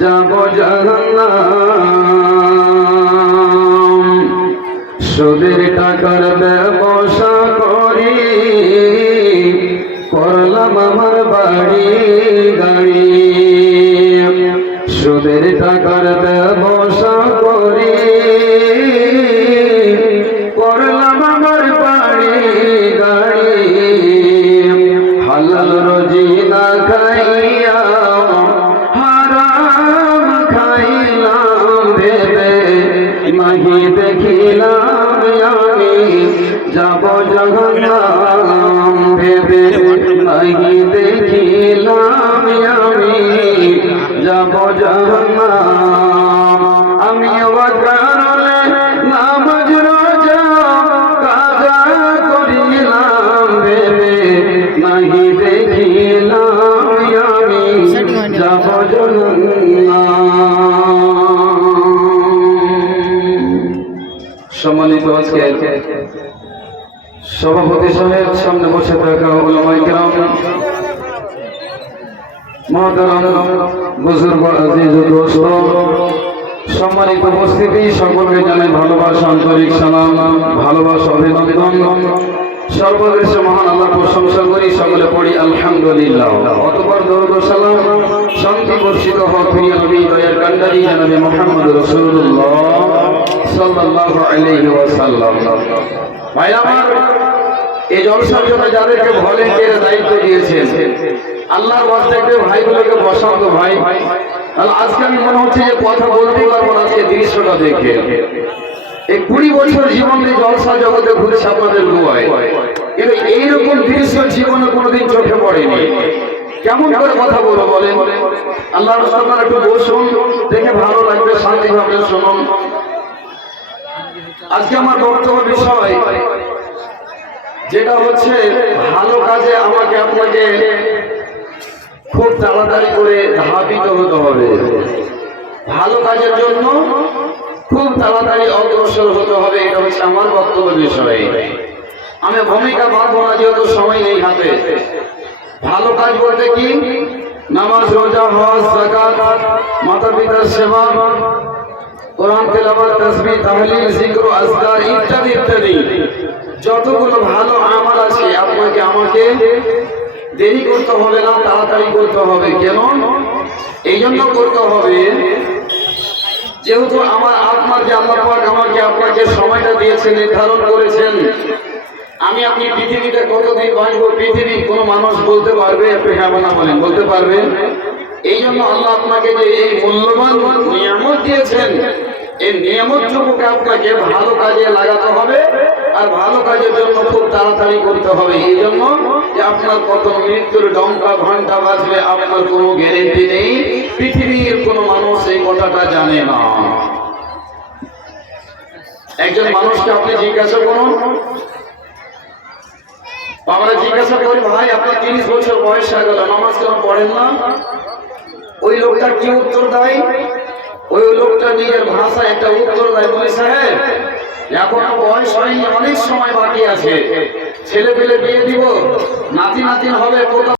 যাব জাহান্নাম। সুদের টাকার ব্যবসা করি করলাম আমার বাড়ি গাড়ি। সুদের টাকার ব্যবসা করি করলাম আমার বাড়ি গাড়ি। হালাল রুজি না খাইয়া হারাম খাইলাম ভেবে নাহি দেখিলাম আমি যাব জাহান্নাম। ভেবে নাহি দেখিলাম আমি যাব জাহান্নাম। আমি ওয়াকারলে নামাজ রোজা কাজা করিলাম ভেবে নাহি দেখিলাম আমি যাব জাহান্নাম। সম্মানিত আজকের সভাপতি সাহেব, সামনে বসে থাকা উলামায়ে কেরাম, মুহতারাম বুজুর্গ, আজিজ ও দোস্ত, সম্মানিত উপস্থিতি, সকলকে জানাই ভালোবাসা, আন্তরিক সালাম, ভালোবাসা, অভিনন্দন। সর্বদেশে মহান আল্লাহর প্রশংসা করি, সকলে পড়ি আলহামদুলিল্লাহ। অতঃপর দরুদ ও সালাম শান্তি বর্ষিত হোক প্রিয় নবী দয়ার কান্ডারি জনাবে মুহাম্মদ রাসূলুল্লাহ সাল্লাল্লাহু আলাইহি ওয়াসাল্লাম। ভাই আমার, এই জলসার জন্য যাদেরকে ভলেন্টিয়ার দায়িত্ব দিয়েছেন, আল্লাহর ওয়াস্তে একটু ভাইগুলোকে বসাও তো ভাই। আজকে আমি মনে হচ্ছে যে কথা বলতে পারবো না আজকে দৃশ্যটা দেখে। এই 20 বছর জীবনে জলসা জগতে ঘুরেছে আপনাদের দোয়ায়, কিন্তু এইরকম দৃশ্য জীবনে কোনোদিন চোখে পড়েনি। কেমন করে কথা বলবো বলেন? আল্লাহর রাস্তায় একটু বসুন, দেখে ভালো লাগবে, শান্তি ভাবে শুনুন। আজকে আমার বক্তব্য বিষয় যেটা হচ্ছে, ভালো কাজে আমাকে আপনাকে খুব তাড়াতাড়ি করে ধাবিত হতে হবে। ভালো কাজের জন্য খুব তাড়াতাড়ি অগ্রসর হতে হবে, এটা হচ্ছে আমার বক্তব্য বিষয়। আমি ভূমিকা বাঁধবো না, যেহেতু সময় নেই হাতে। ভালো কাজ বলতে কি? নামাজ, রোজা, হজ, যাকাত, মাতা পিতার সেবা, কোরআন তেলাওয়াত, তাসবিহ, তাহলিল, জিকির, আজকার ইত্যাদি ইত্যাদি যতগুলো ভালো আমল আছে, আপনাকে আমাকে দেরি করতে হবে না, তাড়াতাড়ি করতে হবে। কেন? এই জন্য করতে হবে, যেহেতু আমার আপনার যে আল্লাহ পাক আমাকে আপনাকে সময়টা দিয়েছেন, নির্ধারণ করেছেন। আমি আপনি পৃথিবীতে কতদিন বাঁচবো, পৃথিবীর কোনো মানুষ বলতে পারবে? আপনি হ্যাঁ না বলেন, বলতে পারবেন? এই জন্য আল্লাহ আপনাকে যে এই মূল্যবান নিয়ামত দিয়েছেন, এই নিয়ামতটুকুকে আপনাকে ভালো কাজে লাগাতে হবে, আর ভালো কাজের জন্য খুব তাড়াতাড়ি করতে হবে। এই জন্য যে আপনার কত মৃত্যুর ডঙ্কা ঘন্টা বাজবে আপনার কোনো গ্যারেন্টি নেই। পৃথিবীর কোনো মানুষ এই কথাটা জানে না। একজন মানুষকে আপনি জিজ্ঞাসা করুন, আমরা জিজ্ঞাসা করি, ভাই আপনার 30 বছর বয়স হয়ে গেল, নামাজ কেন পড়েন না? ওই লোকটা কি উত্তর দেয়? ওই লোকটা নিজের ভাষায় একটা উত্তর দেয়, বলি সাহেব এখনো বয়স হয়নি, অনেক সময় বাকি আছে, ছেলে পেলে বিয়ে দিব, নাতি নাতিন হবে,